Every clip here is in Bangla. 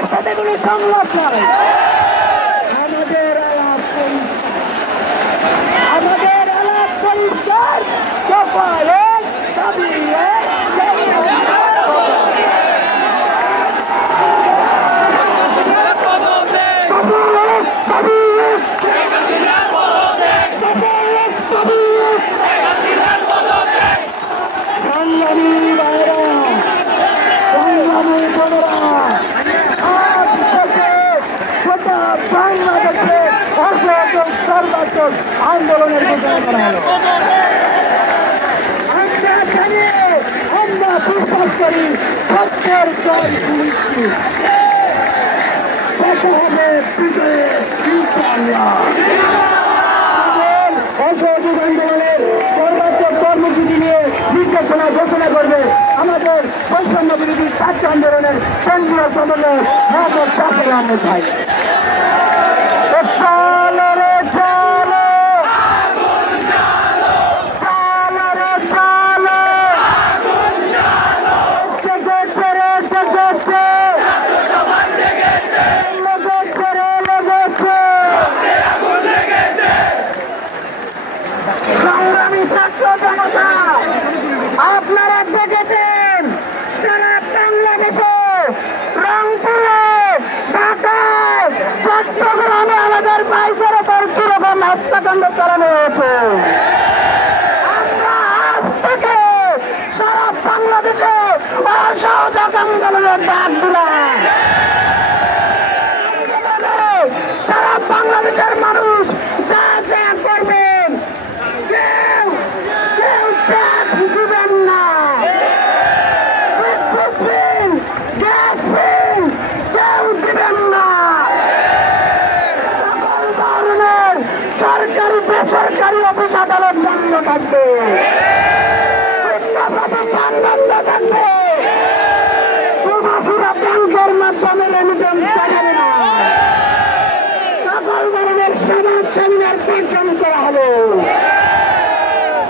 আপনার সাথে কোনো সংলাপ নয়। আমাদের আলাপ পরিষ্কার কপালের দাবিয়ে বাংলাদেশে সর্বাত্মক আন্দোলনের ঘোষণা করা হলো। আমরা বিশ্বাস করি সত্যের জয় সুনিশ্চিত। দেখা হবে বিজয়ে ইনশাআল্লাহ। অসহযোগ আন্দোলনের সর্বাত্মক কর্মসূচি নিয়ে নির্দেশনা ঘোষণা করবে আমাদের বৈষম্য বিরোধী ছাত্র আন্দোলনের কেন্দ্রীয় সমন্বয় মোহাম্মদ জাফর আহমেদ ভাই। আপনারা দেখেছেন সারা বাংলাদেশে রংপুরে ঢাকায় চট্টগ্রামে আমাদের বাইকের ওপর কিরকম হত্যাকাণ্ড চালানো হয়েছে। আমরা আজ থেকে সারা বাংলাদেশে অসহযোগ আন্দোলনের ডাক দিলাম। সারা বাংলাদেশের মানুষ যা যা করবেন কেউ কেউ ট্যাক্স দিবেন না, বিদ্যুৎ বিল গ্যাস বিল কেউ দিবেন না। সকল ধরনের সরকারি বেসরকারি অফিস আদালত বন্ধ থাকবে, শিক্ষা প্রতিষ্ঠান বন্ধ থাকবে, প্রবাসীরা ব্যাংকের মাধ্যমে রেমিটেন্স পাঠাবে না। সকল ধরনের সমাজ সেমিনার বর্জন করা হলো।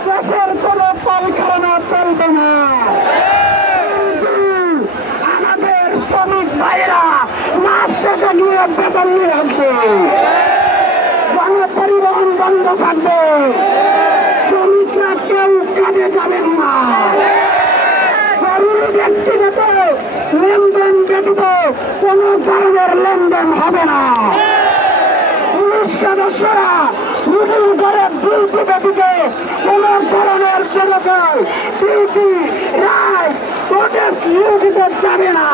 দেশের কোন কলকারখানা চলবে না। আমাদের শ্রমিক ভাইয়েরা মাস শেষে গিয়ে বেতন নিয়ে আসবে। গণপরিবহন বন্ধ থাকবে, শ্রমিকরা কেউ কাজে যাবেন না। জরুরি ব্যক্তিগত লেনদেন ব্যতীত কোন ধরনের লেনদেন হবে না। পুলিশ সদস্যরা মিটিং করে ডিউটি ব্যতীত কোন ধরনের প্রটোকল ডিউটি রায় নোটিশ নিয়ে দিতে যাবে না।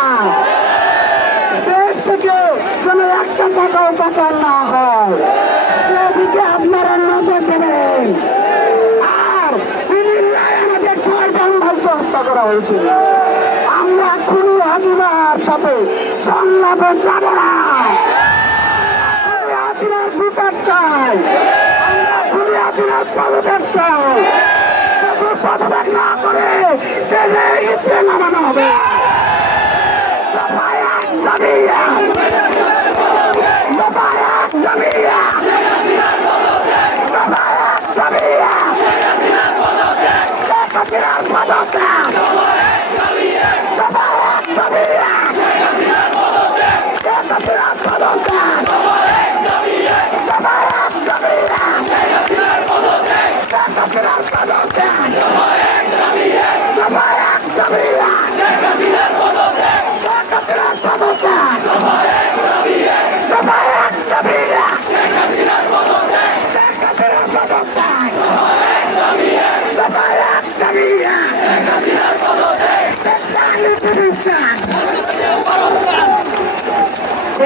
দেশ থেকে যেন একটা টাকাও পাচার না হয় সেদিকে আপনারা নজর দেবেন। আর আমাদের 6 জন ভাইকে হত্যা করা হয়েছে। আমরা খুনি হাজিরার সাথে সংলাপে যাব না। বিচার চাই, আমরা খুনি হাজিরার পদত্যাগ চাই। শুধু পদত্যাগ না করে ইচ্ছে নামানো হবে।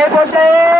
এ পর্যায়ে